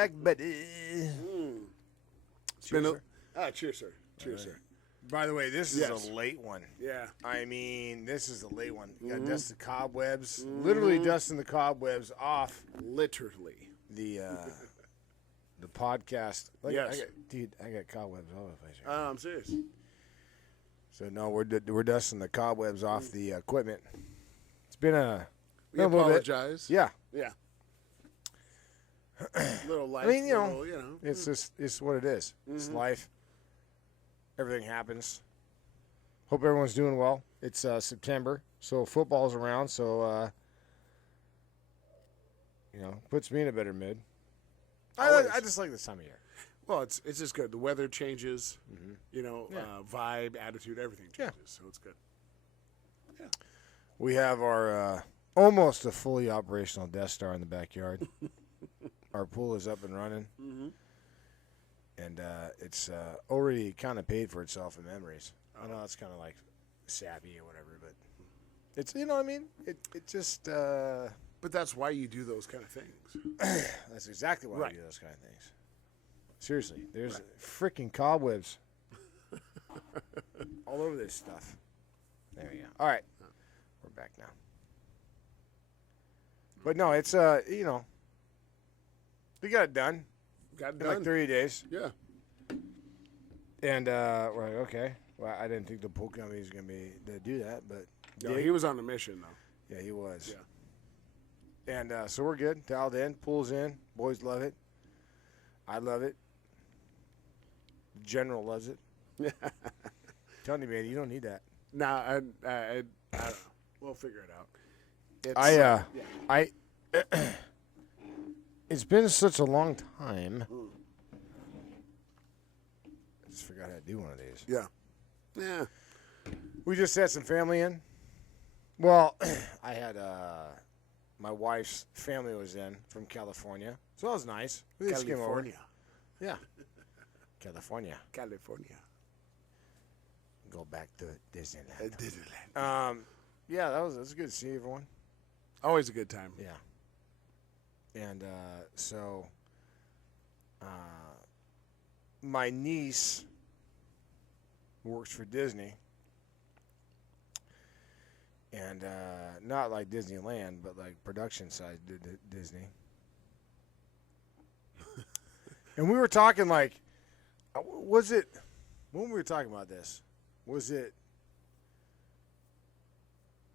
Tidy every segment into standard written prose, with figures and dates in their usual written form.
back, buddy. It's been cheers, sir. Cheers, sir. By the way, this is Yes. a late one. Yeah. I mean, this is a late one. You got to dust the cobwebs, literally dusting the cobwebs off Literally. the podcast. Like, Yes. I got cobwebs all over the place here. I'm serious. So no, we're dusting the cobwebs off the equipment. It's been We been a little bit. apologize. Yeah. Yeah. Little life. I mean, you little, know, it's just it's what it is. It's life. Everything happens. Hope everyone's doing well. It's September, so football's around. So puts me in a better mood. Always. I just like this time of year. Well, it's just good. The weather changes. Vibe, attitude, everything changes. So it's good. Yeah. We have our almost a fully operational Death Star in the backyard. Our pool is up and running. And it's already kind of paid for itself in memories. I know it's kind of like sappy or whatever, but it's, you know what I mean? It just... But that's why you do those kind of things. that's exactly why Right. we do those kind of things. Seriously, there's freaking cobwebs all over this stuff. There we go. All right. We're back now. But no, it's, we got it done Got it in done. like 30 days. Yeah. And we're like, okay. Well, I didn't think the pool company was going to do that, but No, did. he was on a mission, though. Yeah, he was. Yeah. And so we're good. Dialed in. Pool's in. Boys love it. I love it. The General loves it. Telling you, man, you don't need that. Nah, I don't know. We'll figure it out. It's, It's been such a long time. I just forgot how to do one of these. Yeah. Yeah. We just had some family in. Well, I had my wife's family was in from California, so that was nice. We just came over. California. Yeah, California. California. Go back to Disneyland. Disneyland. Yeah, that was good to see everyone. Always a good time. Yeah. And so my niece works for Disney. And not like Disneyland, but like production side Disney. And we were talking like, was it, when we were talking about this, was it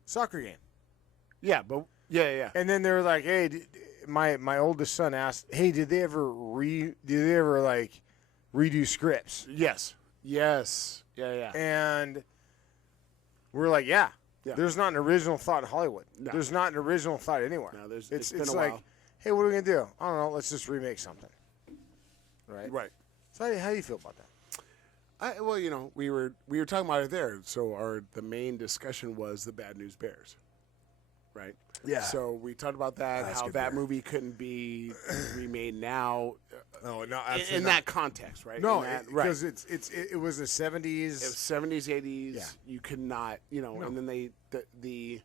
soccer game? Yeah, but yeah. And then they were like, hey, my oldest son asked, hey, did they ever like redo scripts? Yes. Yeah. And we're like, yeah. Yeah. There's not an original thought in Hollywood. No. There's not an original thought anywhere. No, it's it's been a like, while. hey, what are we gonna do? I don't know. Let's just remake something. Right. Right. So how do you feel about that? We were talking about it there. So the main discussion was the Bad News Bears, right? Yeah. So we talked about that, That's how good that bear. movie couldn't be remade now No, in that context, right? No, In that- because it was the 70s. It was 70s, 80s. Yeah. You could not, and then the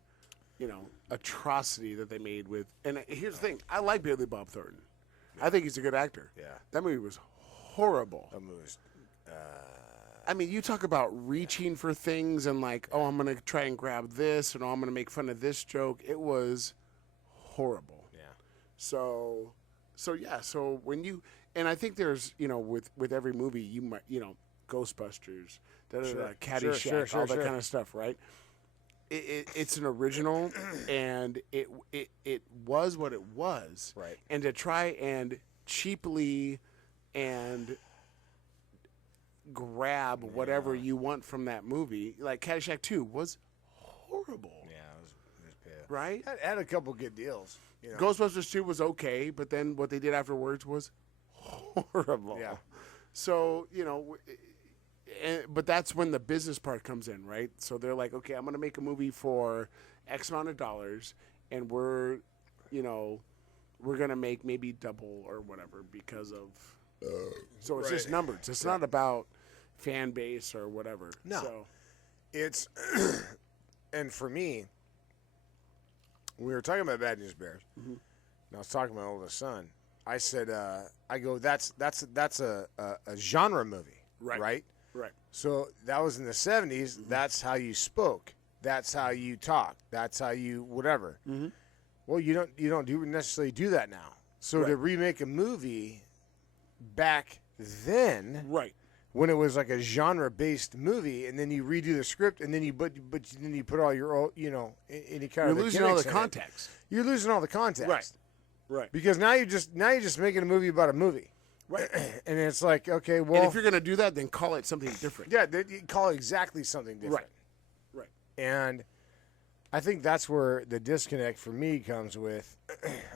atrocity that they made with. And here's the thing: I like Billy Bob Thornton. I think he's a good actor. Yeah. That movie was horrible. That was, I mean, you talk about reaching for things and like, oh, I'm going to try and grab this, and oh, I'm going to make fun of this joke. It was horrible. yeah. So yeah. So when you, and I think there's, with every movie, you might, Ghostbusters, Caddyshack, Sure, all that sure. kind of stuff, right? It's an original, and it was what it was, Right. And to try and cheaply and grab whatever you want from that movie, like Caddyshack 2 was horrible, Yeah, it was bad. right? Had a couple good deals. You know? Ghostbusters 2 was okay, but then what they did afterwards was horrible. Yeah. So, but that's when the business part comes in, right? So they're like, okay, I'm going to make a movie for X amount of dollars, and we're going to make maybe double or whatever because of. So it's just right. numbers. It's not about fan base or whatever. No. So, It's, and for me, we were talking about Bad News Bears. And I was talking to my oldest son, I said, I go, that's a genre movie, Right. right? Right. So that was in the 70s. That's how you spoke. That's how you talk. That's how you whatever. Mm-hmm. Well, you don't necessarily do that now. So to Right. remake a movie back then, Right. when it was like a genre-based movie, and then you redo the script, and then then you put all your own, any kind You're of losing all the gimmicks in it. context. You're losing all the context, Right. Right. Because now you're just making a movie about a movie, Right. and it's like, okay, well, And if you're going to do that, then call it something different. yeah, you call it exactly something different. Right. And I think that's where the disconnect for me comes with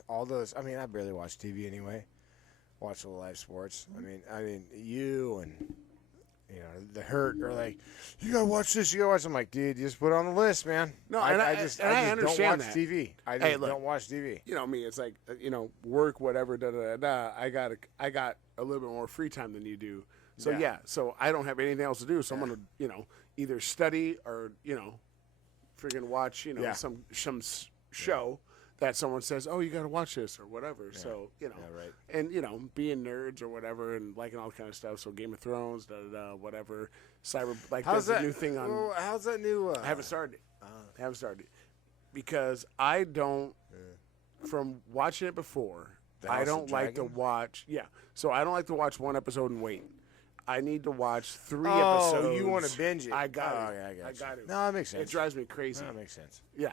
all those. I mean, I barely watch TV anyway. Watch a little live sports. I mean, you and the Hurt are like, you gotta watch this. You gotta watch. I'm like, dude, just put it on the list, man. No, I just understand don't watch that. TV. I Hey, just look. don't watch TV. You know me. It's like work, whatever. Da da da. Da. I got a little bit more free time than you do. So Yeah. yeah. So I don't have anything else to do. So I'm gonna either study or freaking watch Yeah. some show that someone says, oh, you got to watch this or whatever. So Yeah, right. and being nerds or whatever and liking all kind of stuff. So Game of Thrones, da da da, whatever. Cyber How's that's that a new thing on. well, how's that new? I haven't started it. Haven't started it because I don't. From watching it before, The I House of don't like to Dragon? watch. Yeah, so I don't like to watch one episode and wait. I need to watch 3 Oh, episodes. you want to binge it? I got oh, it. Yeah, I I got got you. it. No, that makes sense. It drives me crazy. That makes sense. Yeah.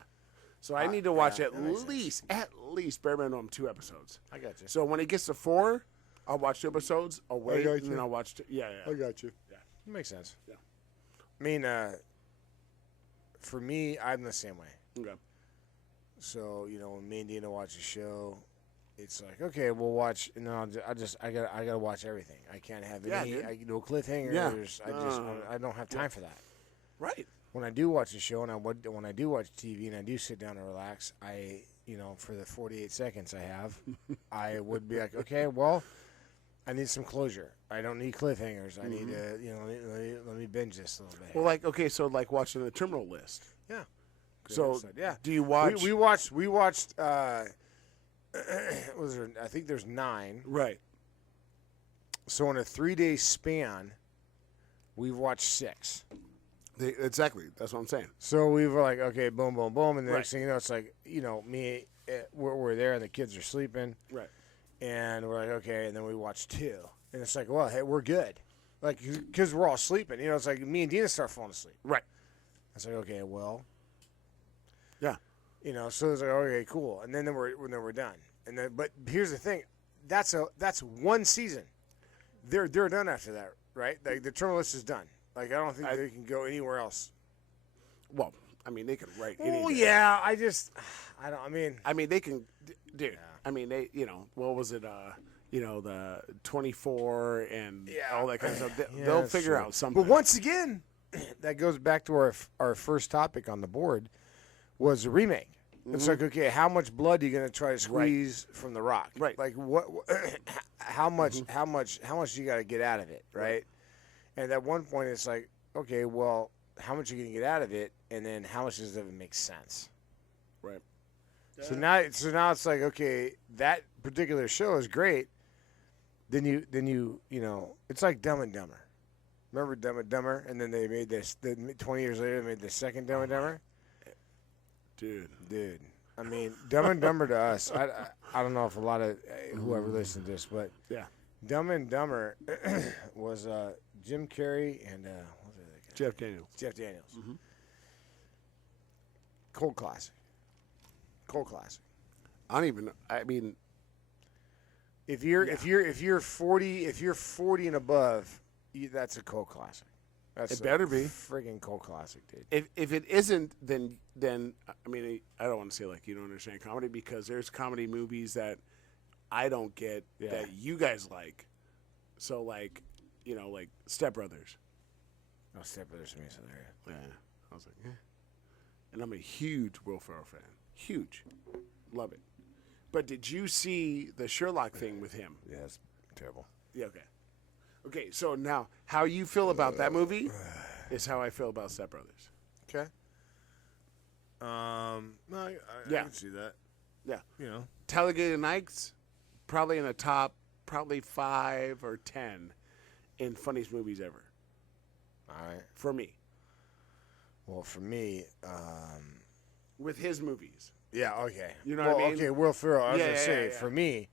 So I need to watch yeah, at that makes sense. least bare minimum 2 episodes. I got you. So when it gets to 4, I'll watch 2 episodes. I'll wait got and you. then I'll watch. Yeah. got you. Yeah. It makes sense. Yeah. I mean, for me, I'm the same way. Okay. So when me and Dina watch a show, it's like, okay, we'll watch, and then I gotta watch everything. I can't have Yeah, any, dude. no cliffhangers. Yeah. I don't have time for that. Right. When I do watch a show and when I do watch TV and I do sit down and relax, for the 48 seconds I have, I would be like, okay, well, I need some closure. I don't need cliffhangers. I need to, let me binge this a little bit. Well, so watching the Terminal List. yeah. Great So episode. Yeah. do you watch? We watched. Was there? I think there's 9. Right. So in a 3-day span, we've watched 6. Exactly. That's what I'm saying. So we were like, okay, boom, boom, boom, and the Right. next thing you know, it's like, me, we're there, and the kids are sleeping, Right. and we're like, okay, and then we watch 2, and it's like, well, hey, we're good, like, because we're all sleeping, it's like me and Dina start falling asleep. Right. It's like, okay, well, Yeah. so it's like, okay, cool, and then we're done, and then, but here's the thing, that's one season, they're done after that, right? Like the Terminal List is done. Like I don't think they can go anywhere else. Well, I mean, they could write Oh anything. yeah, I don't. I mean, they can, dude. I mean, they. What was it? The 24 and all that kind of stuff. They'll that's figure true. out something. But once again, that goes back to our first topic on the board was the remake. It's like, okay, how much blood are you going to try to squeeze from the Rock? Right. Like what? How much? How much you got to get out of it? Right. And at one point, it's like, okay, well, how much are you going to get out of it, and then how much does it make sense? Right. So now it's like, okay, that particular show is great. Then you it's like Dumb and Dumber. Remember Dumb and Dumber? And then they made this. 20 years later, they made the second Dumb and Dumber. Dude. I mean, Dumb and Dumber to us. I don't know if a lot of whoever listens to this, but Yeah. Dumb and Dumber was Jim Carrey and what was the other guy? Jeff Daniels. Jeff Daniels. Cold classic. I don't even. I mean, If you're 40 and above, that's a cult classic. That's It better be. friggin' cult classic, dude. if it isn't, then I mean, I don't want to say like you don't understand comedy because there's comedy movies that I don't get that you guys like. So like, like Step Brothers. Oh, Step Brothers to me is hilarious. Yeah, I was like, eh. And I'm a huge Will Ferrell fan. Huge, love it. But did you see the Sherlock thing with him? Yeah, it's terrible. Yeah. Okay. So now, how you feel about that movie is how I feel about Step Brothers. Okay. No, I Yeah. can see that. Yeah. You know. Talladega Nights, probably in the top, probably 5 or 10 in funniest movies ever All right. for me. Well, for me, With his movies. yeah, okay. You know what I mean? Okay, Will Ferrell. I was Yeah, gonna yeah, say yeah. for me,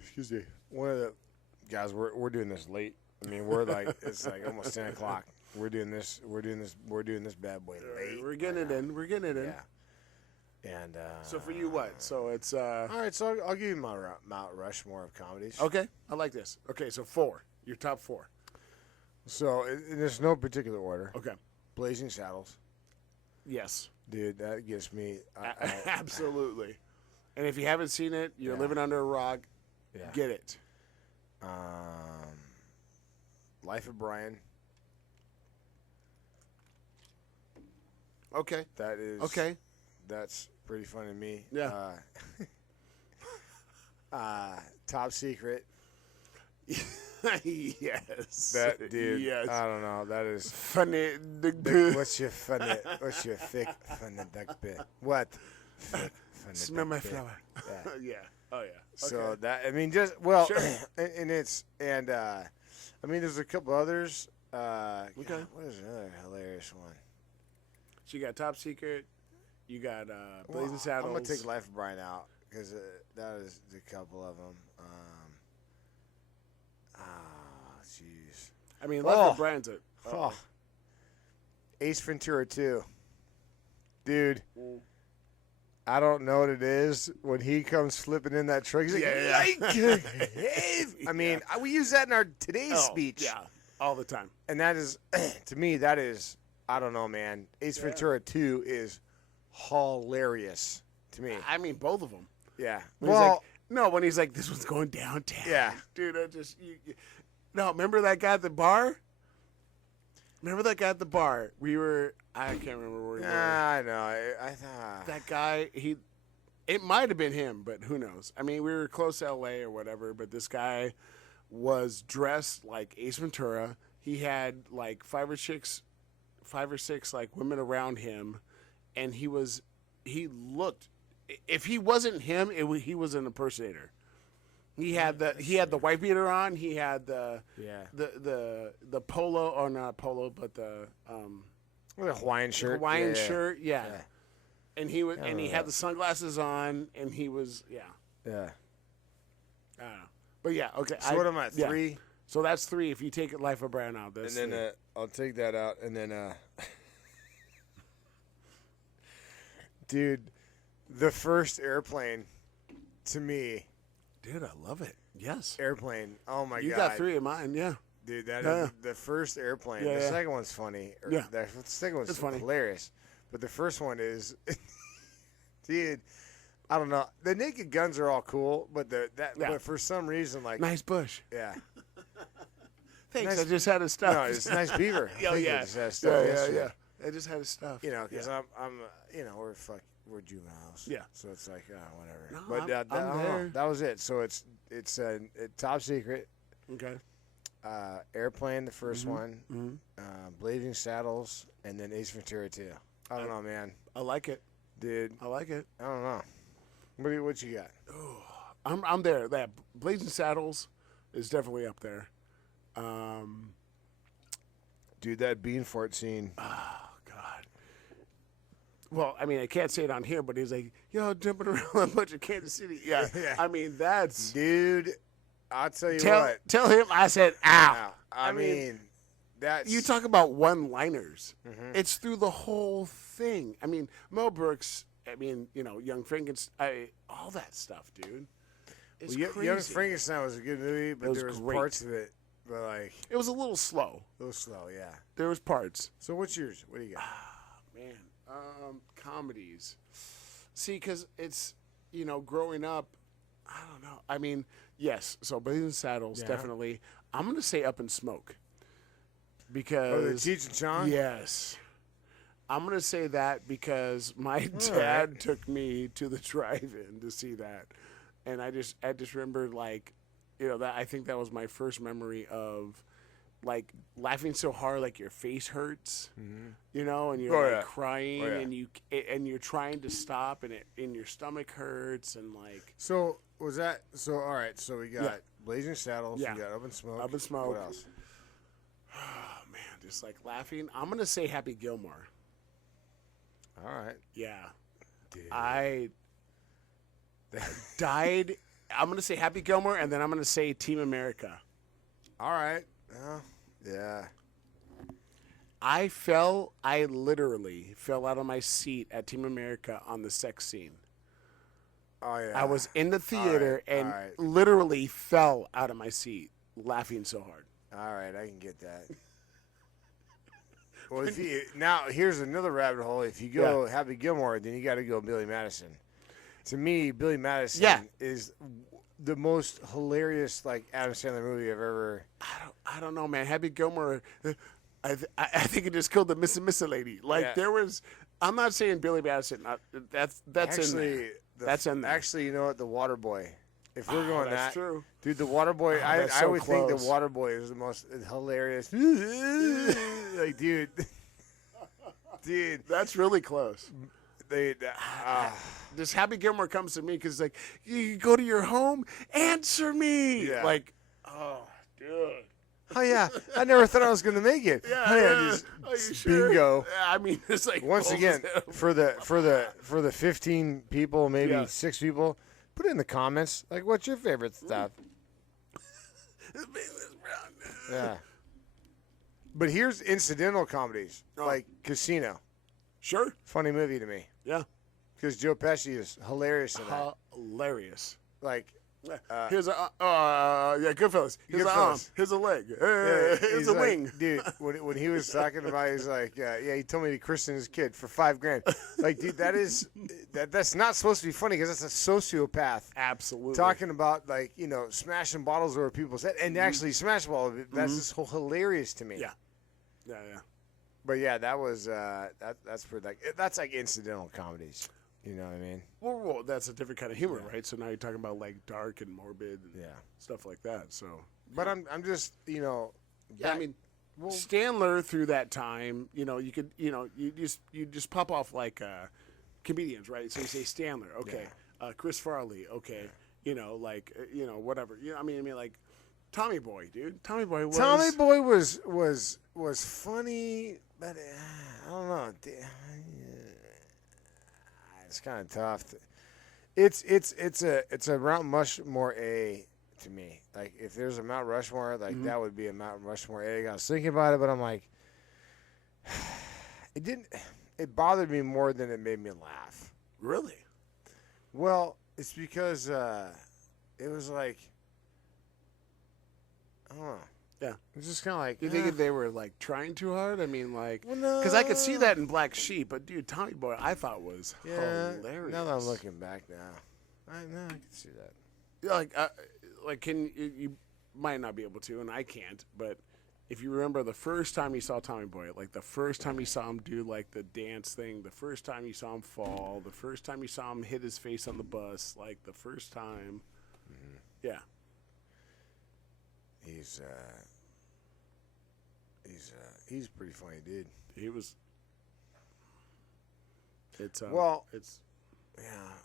excuse me, one of the guys. We're doing this late. I mean, we're like it's like almost 10 o'clock. We're doing this bad boy late. We're getting it in. We're getting it in. Yeah. And So for you, what? So it's all right, so I'll give you my Mount Rushmore of comedies. okay. I like this. Okay, so 4. Your top 4. So there's no particular order. Okay. Blazing Saddles, Yes. dude, that gets me. Absolutely. And if you haven't seen it, you're Yeah. living under a rock. Yeah. Get it. Life of Brian. Okay. That is Okay. That's pretty funny to me. Yeah. Top Secret. Yes. That dude. Yes. I don't know. That is. Funny. What's your funny? What's your thick funny duck bit? What? Thick funny Smell duck my bit? flower. Yeah. Yeah. Oh yeah. So Okay. that I mean, just well, Sure. and it's and I mean, there's a couple others. Okay. God, what is another hilarious one? So you got Top Secret. You got Blazing Well, Saddles. I'm gonna take Life of Brian out because that is a couple of them. Jeez. I mean, Life Oh. of Brian's a. Oh. Ace Ventura 2. Dude, Mm. I don't know what it is when he comes slipping in that truck. He's like, Yeah, yeah. I mean, we use that in our today's Oh, speech. Yeah. All the time. And that is, to me, that is, I don't know, man. Ace Ventura 2 is hilarious to me. I mean, both of them. Yeah. When he's Well, like, no, when he's like, this one's going downtown. Yeah. Dude, no, remember that guy at the bar? Remember that guy at the bar? I can't remember where we were. I know. I thought. That guy, it might have been him, but who knows? I mean, we were close to LA or whatever, but this guy was dressed like Ace Ventura. He had like 5 or 6 like women around him, and he looked. If he wasn't him, he was an impersonator. He had the white beater on. He had the polo, or not polo, but the With a Hawaiian shirt. Hawaiian Yeah. shirt. Yeah. Yeah. And he was, I and he know had that. the sunglasses on, and he was, Yeah. I don't know, but yeah, okay. So what am I, 3? So that's 3. If you take it, Life of Brian out, that's And then 3. I'll take that out, and then dude, the first Airplane, to me, Dude, I love it. Yes, Airplane. Oh my you god, got 3 of mine. Yeah, dude, that Yeah. is the first Airplane. Yeah, the yeah. second one's funny. Yeah. The second one's It's funny. hilarious, but the first one is, dude. I don't know. The Naked Guns are all cool, but Yeah. but for some reason, like, nice bush. yeah, Thanks. Nice- I just had his stuff. no, it's a nice beaver. I Oh think yeah, it just has stuff yesterday. I just had his stuff. You know, because Yeah. I'm, we're juveniles. Yeah. So it's like, whatever. No, but I'm I don't know. there. That was it. So it's Top Secret, Okay. Airplane, the 1st one, Mm-hmm. Blazing Saddles, and then Ace Ventura 2. I don't know, man. I like it. Dude, I like it. I don't know. What you got? I'm there. That Blazing Saddles is definitely up there. Dude, that bean fort scene. Oh God. Well, I mean, I can't say it on here, but he's like, yo, jumping around a bunch of Kansas City. Yeah. Yeah. I mean, that's Dude, I'll tell you tell what. tell him I said, ow. Now, I mean, that's You talk about one-liners. It's through the whole thing. I mean, Mel Brooks. I mean, Young Frankenstein. All that stuff, dude. It's crazy. Young Frankenstein was a good movie, but was there was great. parts of it, but like It was a little slow. a little slow. Yeah. There was parts. So what's yours? What do you got? Man, comedies. See, because it's, growing up, I don't know. I mean, yes, so Blazing Saddles, Yeah. definitely. I'm going to say Up in Smoke. Oh, the Because, Cheech and Chong. yes. I'm going to say that because my dad took me to the drive-in to see that. And I just remembered, like, that I think that was my first memory of like laughing so hard like your face hurts, Mm-hmm. you know, and you're Oh, like yeah. crying, Oh, yeah. and you're trying to stop, and your stomach hurts, and like So was that so? All right. So we got Yeah. Blazing Saddles. Yeah. We got Up in Smoke. Up in Smoke. What else? oh man, just like laughing. I'm gonna say Happy Gilmore. All right. Yeah, Dude. I died. I'm gonna say Happy Gilmore, and then I'm gonna say Team America. All right. Well, yeah. I literally fell out of my seat at Team America on the sex scene. Oh yeah. I was in the theater all and right. literally fell out of my seat laughing so hard. All right, I can get that. Well, if you, now here's another rabbit hole. If you go Happy Gilmore, then you got to go Billy Madison. To me, Billy Madison Yeah. is the most hilarious like Adam Sandler movie I've ever. I don't know, man. Happy Gilmore, I think it just killed the Missa lady. Like Yeah. there was, I'm not saying Billy Madison. That's Actually, in there. That's in there. Actually, you know what? The Waterboy. If we're going that's that, true. dude, the Waterboy. that's I so would think the close. Waterboy is the most hilarious. Like, dude, dude, That's really close. they. This Happy Gilmore comes to me because like you go to your home, answer me. Yeah. Like, oh, dude. Oh yeah, I never thought I was gonna make it. Yeah, Oh, yeah. just Are you sure? bingo. I mean, it's like Once both again, of them. for the 15 people, maybe Yeah. 6 people, put it in the comments. Like, what's your favorite stuff? Yeah. But here's incidental comedies Oh. like Casino. Sure. Funny movie to me Yeah. because Joe Pesci is hilarious in that. Hilarious. Like, Here's a yeah, Goodfellas. Here's an arm. Goodfellas. Here's a leg. yeah, Here's he's a like, wing. dude. When he was talking about, it, he's like, yeah, he told me to christen his kid for $5,000. Like, dude, that's not supposed to be funny because that's a sociopath. Absolutely. Talking about like smashing bottles over people's head and actually smash ball. That's just hilarious to me. Yeah. Yeah, yeah. But yeah, that was that's pretty that's like incidental comedies. You know what I mean? Well, that's a different kind of humor, right? So now you're talking about like dark and morbid and Yeah. stuff like that. So, But I'm just yeah, I back- mean, Stanler through that time, you could, you just pop off like comedians, right? So you say Stanler, okay, Chris Farley, okay, whatever. I mean, like Tommy Boy, dude. Tommy Boy was Tommy Boy was funny, but I don't know. It's kind of tough. It's a Mount Rushmore A to me. Like if there's a Mount Rushmore, like that would be a Mount Rushmore A. I was thinking about it, but I'm like, it didn't. It bothered me more than it made me laugh. really. Well, it's because it was like, I don't know. Yeah. It's just kind of like. You think they were like trying too hard? I mean, like, Well, no. because I could see that in Black Sheep, but dude, Tommy Boy, I thought was Yeah. hilarious. Now that I'm looking back now, I can see that. Yeah, like, can you might not be able to, and I can't, but if you remember the first time you saw Tommy Boy, like the first time you saw him do like the dance thing, the first time you saw him fall, the first time you saw him hit his face on the bus, like the first time, yeah, He's a pretty funny dude. he was. It's Yeah,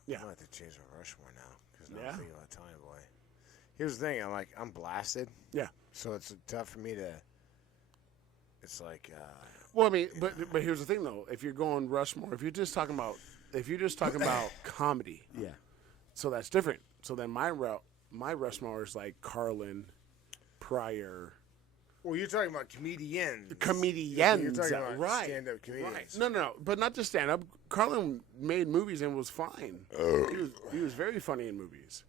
Yeah. I'm gonna have to change my Rushmore now because now Yeah. I'm thinking about Tommy Boy. Here's the thing, I'm blasted, yeah. so it's tough for me to. It's like, Well, I mean, but here's the thing though. If you're going Rushmore, if you're just talking about comedy, yeah, so that's different. So then my Rushmore is like Carlin, Pryor, Well, you're talking about comedians. comedians, You're talking about right? stand-up comedians. Right. No, but not just stand up. Carlin made movies and was fine. He was very funny in movies.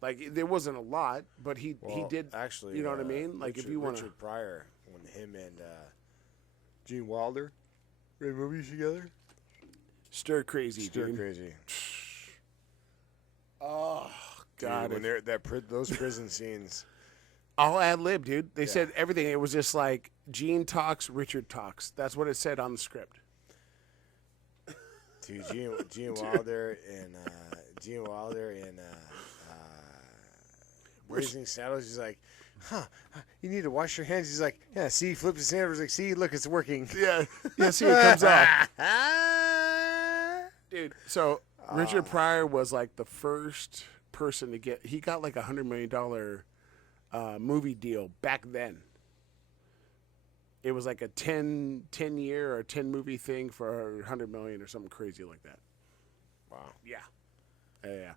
Like there wasn't a lot, but he did. Actually. You know what I mean? Like if you want to. Richard Pryor, when him and Gene Wilder made movies together. Stir crazy, Stir dude. crazy. Oh God! Dude, when they're those prison scenes. All ad lib, dude. They said everything. It was just like Gene talks, Richard talks. That's what it said on the script. Dude, Gene Wilder and Blazing Saddles. He's like, huh, you need to wash your hands. He's like, yeah, see, he flips his hand. He's like, see, look, it's working. Yeah. Yeah, see, it comes off. Dude, so Richard Pryor was like the first person to he got like $100 million movie deal back then. It was like a 10 year or 10 movie thing for $100 million or something crazy like that. Wow. Yeah. Yeah.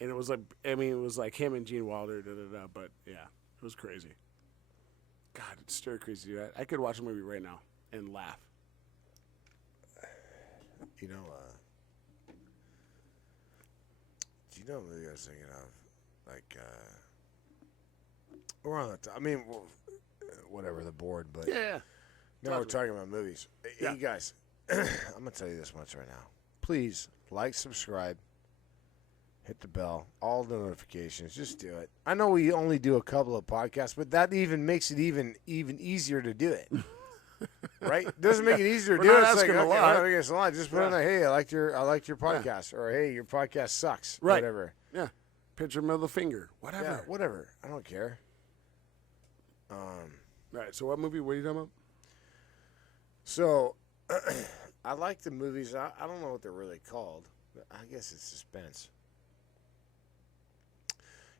And it was like, I mean, it was like him and Gene Wilder, but yeah, it was crazy. God, it's stir crazy. I could watch a movie right now and laugh. You know, do you know what movie I was thinking of? Like, we're on the I mean, whatever, the board, but Yeah. now we're talking about movies. Yeah. Hey, guys, I'm going to tell you this much right now. Please like, subscribe, hit the bell, all the notifications. Just do it. I know we only do a couple of podcasts, but that even makes it even easier to do it. Right? Doesn't make it easier to We're do it. not It's like, asking a okay, lot. I'm not asking a lot. Just put on there, hey, I liked your podcast, or hey, your podcast sucks, Right. whatever. Yeah. Picture middle finger. Whatever. Yeah, whatever. I don't care. Right. So what movie were you talking about? So, I like the movies. I don't know what they're really called. But I guess it's suspense.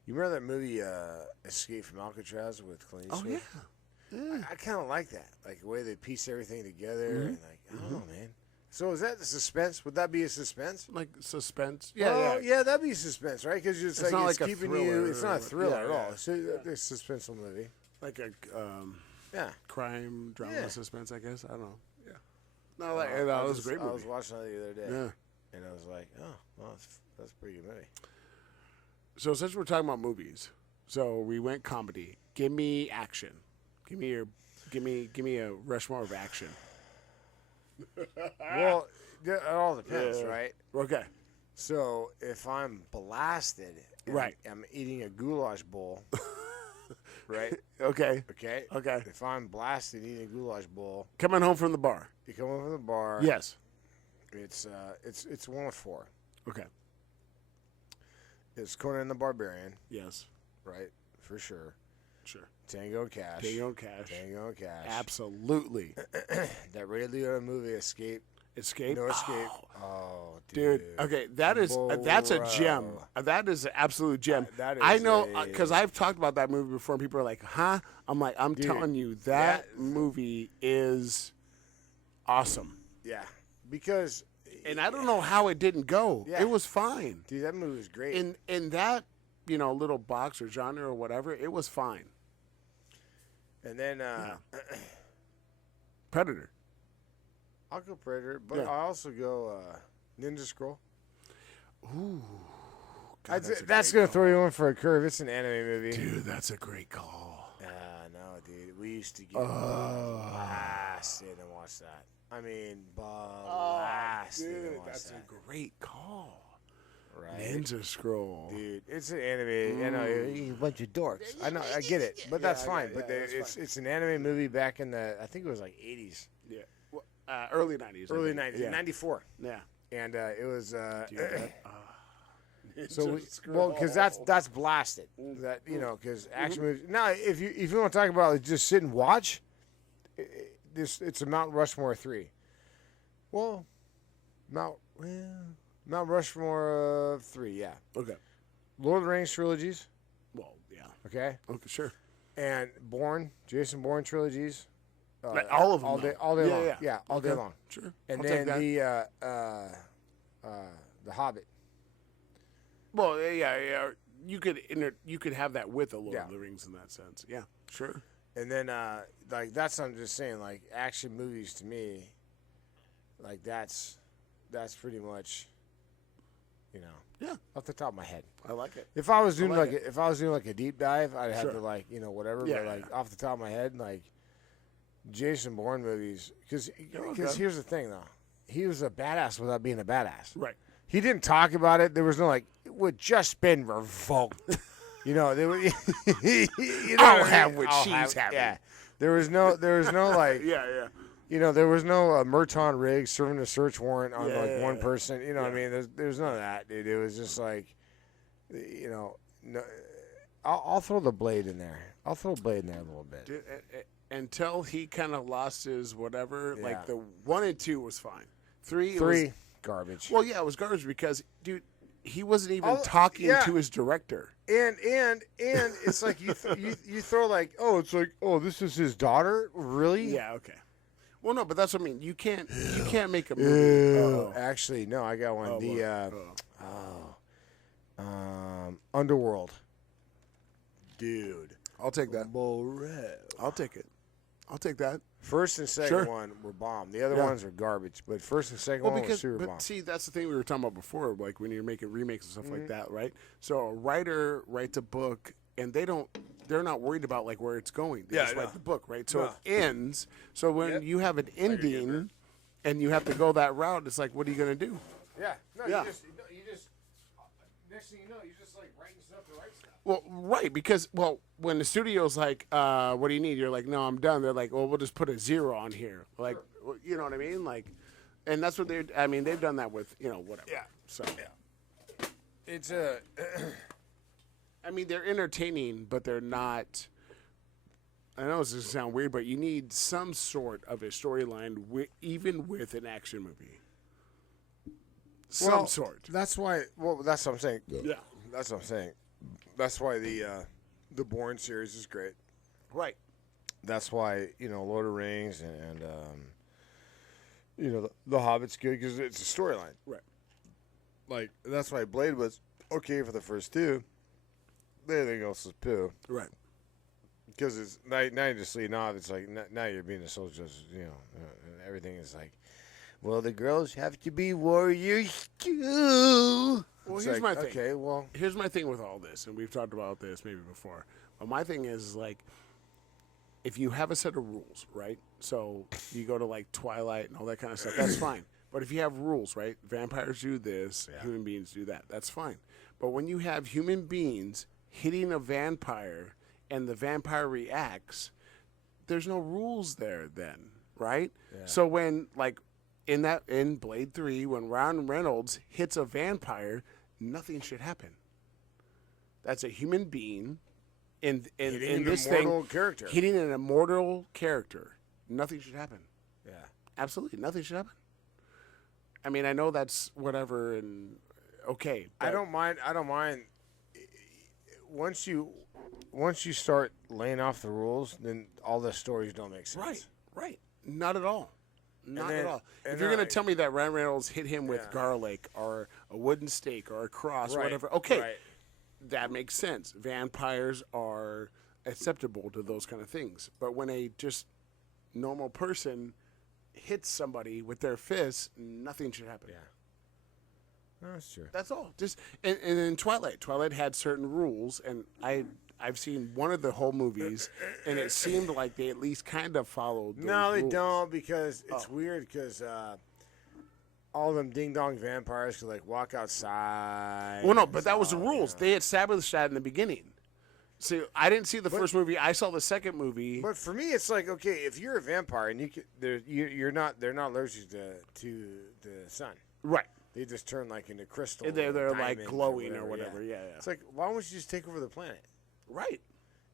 You remember that movie, Escape from Alcatraz with Clint Oh, Eastwood? yeah. I kind of like that. Like the way they piece everything together. And like, I don't know, man. So is that the suspense? Would that be a suspense? Like suspense. Well, yeah, that'd be suspense, right? Because it's like not it's like a keeping thriller you. It's not a or- thriller at yeah, all. It's a suspenseful movie. Like a Yeah. crime drama Yeah. suspense, I guess. I don't know. Yeah. No, I that was a great I movie. was watching that the other day, Yeah. and I was like, oh, well, that's a pretty good movie. So since we're talking about movies, so we went comedy. Give me action. Give me a Rushmore of action. Well, it all depends, Yeah. right? Okay. So if I'm blasted, and Right. I'm eating a goulash bowl, right? Okay. Okay. Okay. If I'm blasted eating a goulash bowl, Coming home from the bar. you come over from the bar. Yes. It's one of four. Okay. It's Conan the Barbarian, Yes. right? For sure. Sure. Tango and Cash. Tango and Cash. Tango and Cash. Absolutely. That Ray Liotta movie, Escape. Escape. No Escape. Oh, Oh, dude. Okay, that's a gem. Bro. That is an absolute gem. That I is know a- because I've talked about that movie before, and people are like, "Huh?" I'm like, "I'm telling you, that movie is awesome." Yeah, because And I don't know how it didn't go. Yeah. It was fine. dude, that movie was great. In that little box or genre or whatever, it was fine. And then Predator. I'll go Predator, but Yeah. I also go Ninja Scroll. Ooh, God, That's a gonna great throw you in for a curve. It's an anime movie. call. Dude, that's a great call. No, dude. We used to get blasted and watch that. I mean, blasted and watch that's that. a great call. Right? Ninja Scroll. Dude, it's an anime. You know, you a bunch of dorks. I know, I get it, but that's fine. But it's an anime movie back in the I think it was like 80s, Yeah. Well, early 90s. I early think. 90s, Yeah. 94, Yeah. and it was Dude, so because that's blasted. That because action movies. Now, if you want to talk about just sit and watch, it's a Mount Rushmore 3. Well, Mount Rushmore 3, yeah. Okay. Lord of the Rings trilogies, Well, yeah. okay, Okay, sure. and Jason Bourne trilogies. Like all of them, all day, though. all day Yeah, long. yeah. Yeah, all day Okay. long. Sure. And I'll then take that. the Hobbit. Well, yeah. You could have that with a Lord Yeah. of the Rings in that sense. Yeah, sure. And then, like, that's what I'm just saying, like, action movies to me, like, that's pretty much, Yeah, off the top of my head. I like it. If I was doing like if I was doing like a deep dive, I'd have Sure. to like, whatever. Yeah, but like yeah. off the top of my head, like Jason Bourne movies, because okay. here's the thing though, he was a badass without being a badass. Right. He didn't talk about it. There was no like, it would just been revoked. There was, I'll have what she's having. Yeah. There was no like, Yeah. there was no Merton Riggs serving a search warrant on like one Yeah. person. You know what I mean? There's none of that, dude. It was just like, no, I'll throw the Blade in there. I'll throw Blade in there a little bit. Dude, until he kind of lost his whatever. Yeah. Like the 1 and 2 was fine. 3, it Three was, garbage. well, yeah, it was garbage because, dude, he wasn't even Oh, talking yeah. to his director. And it's like you throw like, oh, it's like, oh, this is his daughter, really? Yeah, okay. Well, no, but that's what I mean. You can't make a movie. Ew. Actually, no, I got one. Underworld. Dude. I'll take that. Morel. I'll take it. I'll take that. First and second Sure. one were bomb. The other Yeah. ones are garbage. But first and second Well, one because was super bomb. but see, that's the thing we were talking about before, like when you're making remakes and stuff like that, right? So a writer writes a book, and they're not worried about like where it's going. They Yeah, just I write know. the book, right? So No. it ends. So when Yep. you have an ending, and you have to go that route, it's like, what are you gonna do? Yeah. No, Yeah. you just next thing you know, you're just like writing stuff to write stuff. Well, right, because when the studio's like, what do you need? You're like, no, I'm done. They're like, well, we'll just put a 0 on here, like, you know what I mean? Like, and that's what they've done that with, whatever. Yeah. So It's a I mean, they're entertaining, but they're not. I know this is gonna sound weird, but you need some sort of a storyline, even with an action movie. Some sort. That's why. Well, that's what I'm saying. Yeah. That's what I'm saying. That's why the Bourne series is great. Right. That's why Lord of the Rings and the Hobbit's good because it's a storyline. Right. Like that's why Blade was okay for the first two. Everything else is poo. Right. Because it's now you're just leading off. It's like now you're being a soldier. And everything is like, well, the girls have to be warriors too. Well, It's here's like, my thing. Okay, well, Here's my thing with all this, and we've talked about this maybe before. But my thing is like, if you have a set of rules, right? So you go to like Twilight and all that kind of stuff. That's fine. But if you have rules, right? Vampires do this. Yeah. Human beings do that. That's fine. But when you have human beings hitting a vampire and the vampire reacts, there's no rules there then, right? Yeah. So when like in Blade 3, when Ryan Reynolds hits a vampire, nothing should happen. That's a human being in hitting an this immortal thing character. hitting an immortal character. Nothing should happen. Yeah. Absolutely, nothing should happen. I mean, I know that's whatever and okay. I but- don't mind. Once you start laying off the rules, then all the stories don't make sense. Right, right. Not at all. Not then- at all. and If you're then going to tell me that Ryan Reynolds hit him with Yeah. garlic or a wooden stake or a cross or Right, whatever, okay, right. that makes sense. Vampires are acceptable to those kind of things. But when a just normal person hits somebody with their fists, nothing should happen. Yeah. No, that's true. That's all. Just and in Twilight had certain rules, and I've seen one of the whole movies, and it seemed like they at least kind of followed. Those No, they rules. don't because it's Oh. weird because all them ding dong vampires could like walk outside. Well, no, and but that was the stuff, rules. They established that in the beginning. See, I didn't see the first movie. I saw the second movie. But for me, it's like okay, if you're a vampire and they're not allergic to the sun. Right. They just turn like into crystal. They're or like diamond glowing or whatever. Yeah, yeah. It's like why don't you just take over the planet? Right.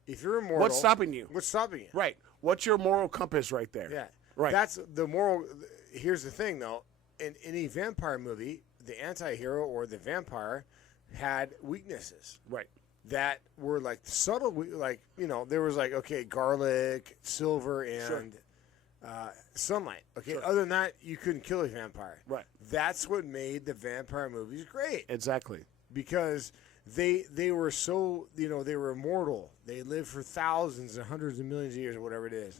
If you're immortal, What's stopping you? What's stopping you? Right. What's your moral compass right there? Yeah. Right. That's the moral. Here's the thing, though. In any vampire movie, the anti-hero or the vampire had weaknesses Right. that were like subtle. Like there was like okay, garlic, silver, and sunlight. Okay. Sure. Other than that, you couldn't kill a vampire. Right. That's what made the vampire movies great Exactly. because they were so they were immortal. They lived for thousands and hundreds of millions of years or whatever it is.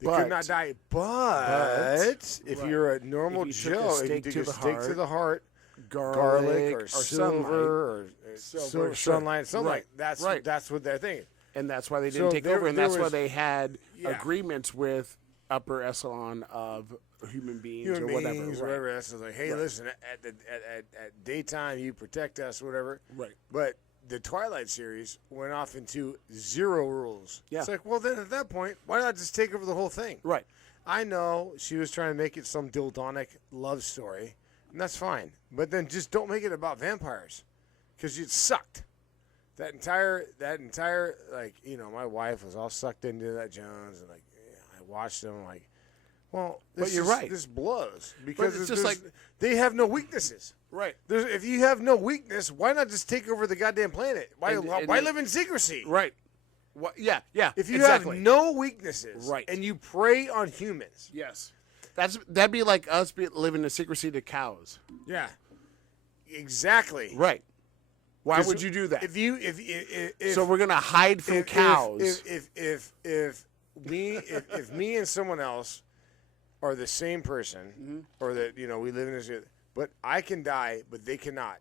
They But- could not die. But if Right. you're a normal If you took a Joe, stake if you to took a the stake to the heart, garlic or silver or Silver, silver, sure. sunlight, sunlight. Right. That's what they're thinking. And that's why they didn't So take there- over, and there that's why was- they had Yeah. agreements with upper echelon of human beings Human or whatever. beings, right. whatever. That's like, hey, Right. listen, at daytime you protect us, whatever. Right. But the Twilight series went off into zero rules. Yeah. It's like, well, then at that point, why not just take over the whole thing? Right. I know she was trying to make it some dildonic love story, and that's fine. But then just don't make it about vampires, because it sucked. that entire like my wife was all sucked into that Jones, and like I watched them like, well, But you're right. This blows because it's just like they have no weaknesses. right, If you have no weakness, why not just take over the goddamn planet? Why live in secrecy? right. What? Yeah, yeah. If you exactly. have no weaknesses, Right. and you prey on humans, yes, that'd be like us living in secrecy to cows. yeah, exactly. Right. Why 'Cause would you do that? If So we're gonna hide from cows. If me and someone else are the same person, Mm-hmm. or that we live in this, but I can die, but they cannot,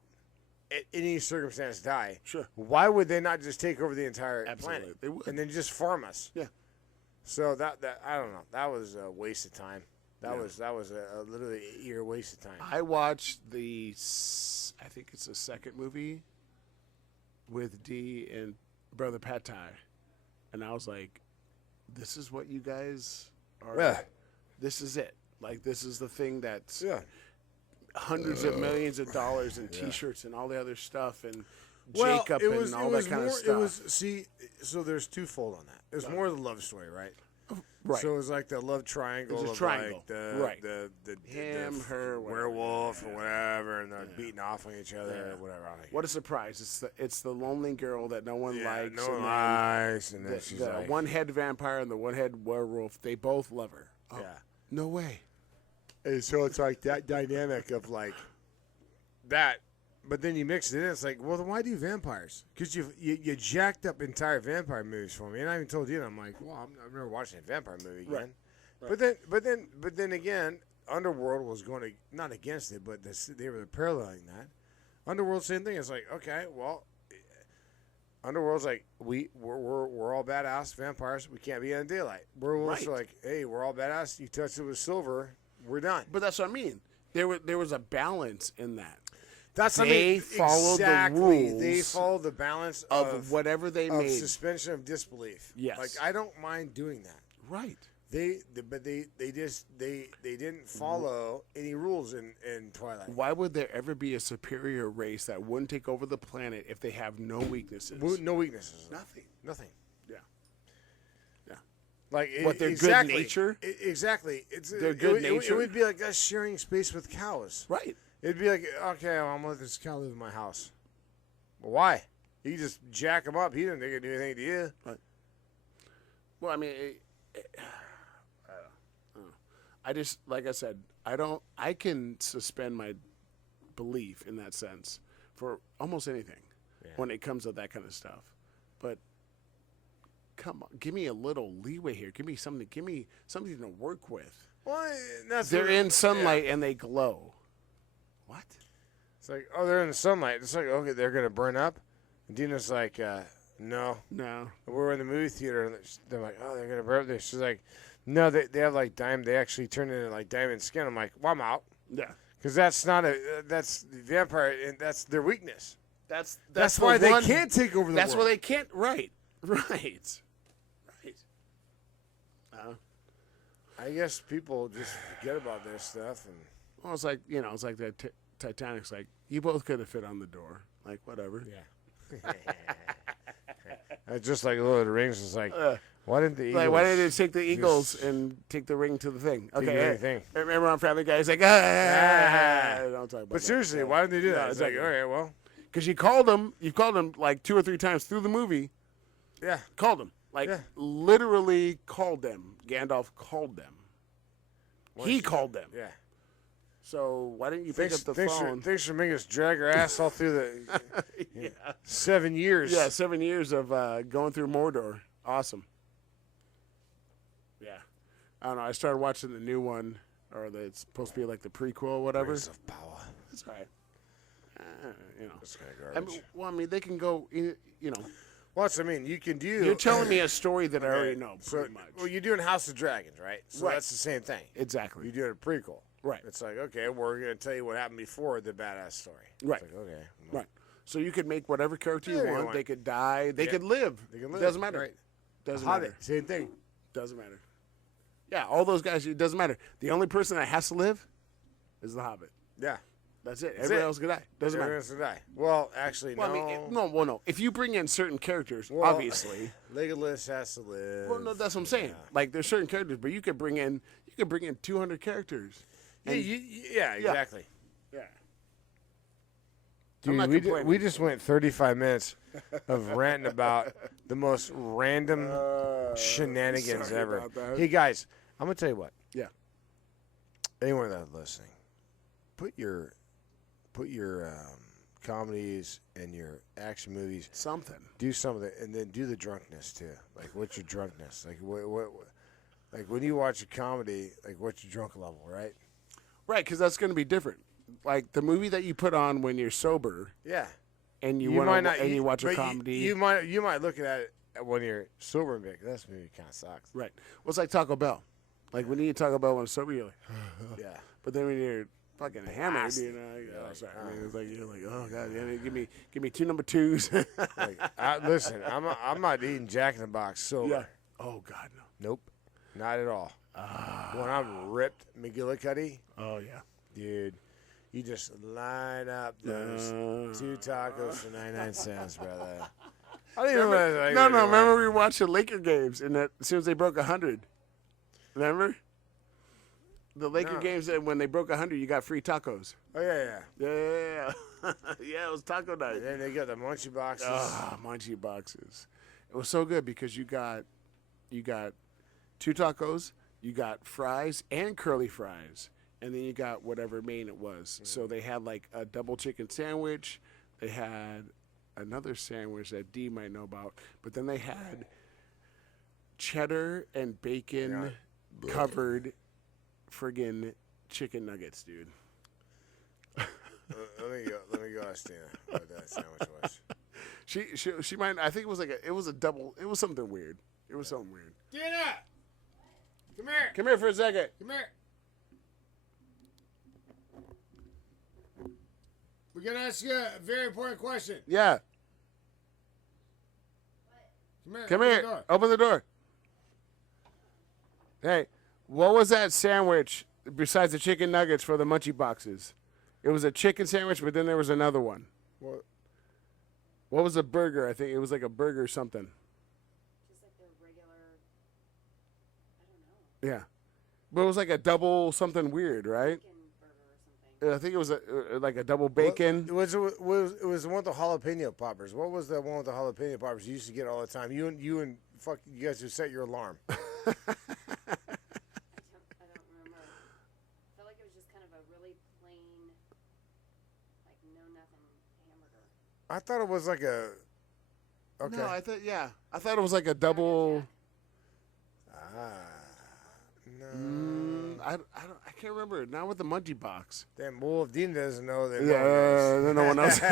at any circumstance, die. Sure. Why would they not just take over the entire Absolutely, planet they would. and then just farm us? Yeah. So that I don't know. That was a waste of time. That Yeah. was a literally 8-year waste of time. I watched I think it's the second movie with Dee and Brother Pat Ty, and I was like, this is what you guys are. Yeah. This is it. Like, this is the thing that's Yeah. hundreds of millions of dollars and T-shirts and all the other stuff and Well, Jacob it was, and all it was that kind more, of stuff. It was so there's twofold on that. It was more the love story, right? right. So it was like the love triangle. It was a of triangle. Like Right. The Him, her, whatever. werewolf or whatever, and they're beating off on each other or whatever. What a surprise! It's the lonely girl that no one likes. No and one then likes, and then the, she's the like, one-head vampire and the one-head werewolf. They both love her. Oh, yeah. no way. And so it's like that dynamic of like that, but then you mix it in. It's like, well, then why do vampires? Because you jacked up entire vampire movies for me, and I even told you, and I'm like, well, I've never watched a vampire movie again. Right. But then again, Underworld was going to not against it, but they were paralleling that. Underworld, same thing. It's like, okay, well, Underworld's like we're all badass vampires. We can't be in daylight. Werewolves are like, hey, we're all badass. You touch it with silver, we're done. But that's what I mean. There was a balance in that. That's They followed the exactly. rules They follow the balance Of whatever they of made. suspension of disbelief. Yes. Like I don't mind doing that. Right. They didn't follow any rules in Twilight. Why would there ever be a superior race that wouldn't take over the planet if they have no weaknesses? No weaknesses. Nothing. Nothing. Yeah. Yeah. Like What, their exactly, good nature? Exactly. It's Their good it nature? would be like us sharing space with cows. Right. It'd be like, okay, well, I'm gonna let this cow live in my house. Well, why? You just jack him up. He didn't think he'd do anything to you. Well, I mean, I just, like I said, I can suspend my belief in that sense for almost anything when it comes to that kind of stuff. But come on, give me a little leeway here. Give me something to work with. Well, that's They're what- in sunlight and they glow. What? It's like, oh, they're in the sunlight. It's like, okay, they're gonna burn up. And Dina's like, no. No. We're in the movie theater, and they're like, oh, they're gonna burn up. She's like, no, they have like diamond. They actually turn into like diamond skin. I'm like, well, I'm out, Yeah. because that's not that's the vampire, and that's their weakness. That's That's the why they one- can't take over the That's world. why they can't. Right. Right. I guess people just forget about this stuff, and Well, it's like it's like that Titanic's like you both could have fit on the door, like whatever. yeah. Just like Lord of the Rings, it's like, why didn't the Eagles? Like why did they take the Eagles just and take the ring to the thing? the Okay, thing. remember on Family Guy, he's like, don't talk about But that. seriously, why didn't they do that? No, It's like, exactly. okay, well, Because you've called him like 2 or 3 times through the movie. yeah. Called him, like Yeah. literally called them. Gandalf called them. He called them. Yeah. So why didn't you pick up the phone? Thanks for making us drag our ass all through the Yeah. 7 years. Yeah, 7 years of going through Mordor. Awesome. Yeah. I don't know. I started watching the new one, or it's supposed to be like the prequel or whatever. Rings of power. That's all right. That's kind of garbage. I mean, they can go, Well, I mean, you can do. You're telling me a story that I already Okay, know so, pretty much. Well, you're doing House of Dragons, right? So Right. that's the same thing. Exactly. You're doing a prequel. Right. It's like, okay, we're going to tell you what happened before the badass story. Right. It's like, okay. Right. So you could make whatever character you Yeah, you want. want- They could die. They Yeah. could live. They can live. Doesn't matter. Right. Doesn't Hobbit, matter. same thing. Doesn't matter. Yeah, all those guys. It doesn't matter. The only person that has to live is the Hobbit. Yeah. That's it. Everybody else could die. Doesn't matter. Everyone's gonna die. Well, actually, Well, no. I mean, no. If you bring in certain characters, Well, obviously. Legolas has to live. Well, no, that's what I'm saying. Like, there's certain characters, but you could bring in 200 characters. Yeah, And- yeah, exactly. Yeah. Dude, not complaining. we just went 35 minutes of ranting about the most random shenanigans sorry ever. about that. Hey guys, I'm gonna tell you what. Yeah. Anyone that's listening, put your comedies and your action movies. Something. Do some of it, and then do the drunkenness too. Like, what's your drunkenness? Like, what like when you watch a comedy, like, what's your drunk level, right? Right, because that's going to be different. Like the movie that you put on when you're sober, Yeah. and you might want not, and you watch a but comedy. You might look at it when you're sober and be like, this movie kind of sucks. Right. Well, it's like Taco Bell. Like when you eat Taco Bell when you're sober, you're like, Yeah. but then when you're fucking hammered, Blasted. you know, oh, sorry. I mean, it's like you're like, oh god, yeah, give me 2 number 2s. Like, listen, I'm not eating Jack in the Box sober. Yeah. Oh god, no. Nope, not at all. When I'm ripped McGillicuddy, Oh yeah. dude, you just line up those 2 tacos for 99 cents, brother. I don't even know. No. Remember we watched the Laker games, and that as soon as they broke 100, remember the Laker No. games, and when they broke 100, you got free tacos. Oh yeah. Yeah. Yeah, it was taco night. And then they got the munchie boxes. Munchie boxes. It was so good because you got 2 tacos, you got fries and curly fries, and then you got whatever main it was. So they had like a double chicken sandwich. They had another sandwich that D might know about, but then they had cheddar and bacon covered friggin' chicken nuggets, dude. Let me go ask Tina what that sandwich was. She might. I think it was a double. It was something weird. It was something weird. Tina, come here. Come here for a second. Come here. We're gonna ask you a very important question. Yeah. Come here. Come open the here. door. Open the door. Hey, what was that sandwich besides the chicken nuggets for the munchie boxes? It was a chicken sandwich, but then there was another one. What? What was a burger? I think it was like a burger or something. Just like their regular, I don't know, Yeah. But it was like a double something weird, right? chicken burger or something. I think it was like a double bacon. It was the one with the jalapeno poppers. What was the one with the jalapeno poppers you used to get all the time? You and you guys who set your alarm. I don't remember. I felt like it was just kind of a really plain, like no nothing hamburger. I thought it was like a. Okay. No, I thought it was like a double. No. I can't remember. Not with the munchie box. Damn, well, if Dean doesn't know, then Yeah, no one else. All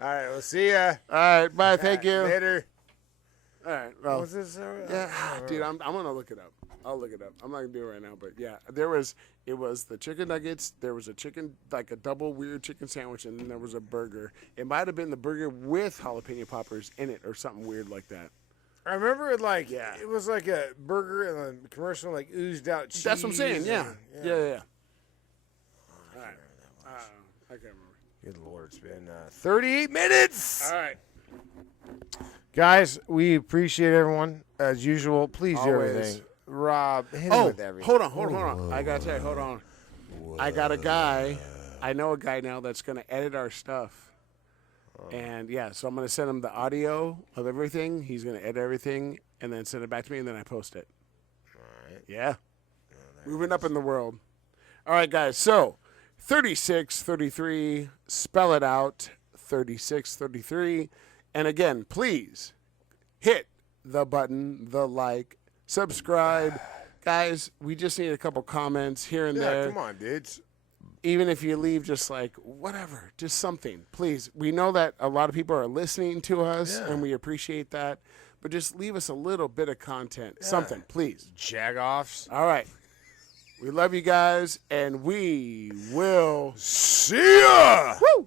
right, we'll see ya. All right, bye. Thank you. Later. All right. Well, What's this? yeah, dude, I'm gonna look it up. I'll look it up. I'm not gonna do it right now, but yeah, it was the chicken nuggets. There was a chicken, like a double weird chicken sandwich, and then there was a burger. It might have been the burger with jalapeno poppers in it, or something weird like that. I remember it like Yeah. it was like a burger and the commercial like oozed out cheese. That's what I'm saying. Yeah, and- yeah. All right. I can't remember. Good Lord, it's been 38 minutes. All right. Guys, we appreciate everyone as usual. Please do Always. everything. Rob, hit him Oh, with everything. hold on. I gotta tell you, hold on. I got a guy. I know a guy now that's gonna edit our stuff. And yeah, so I'm gonna send him the audio of everything. He's gonna edit everything and then send it back to me, and then I post it. All right. Yeah. Moving up in the world. All right, guys. So 3633, spell it out, 3633. And again, please hit the button, the like, subscribe. Guys, we just need a couple comments here and Yeah, there. come on, dudes. Even if you leave just like whatever, just something, please. We know that a lot of people are listening to us, Yeah. and we appreciate that. But just leave us a little bit of content, something, please. Jagoffs. All right. We love you guys, and we will See ya. Woo!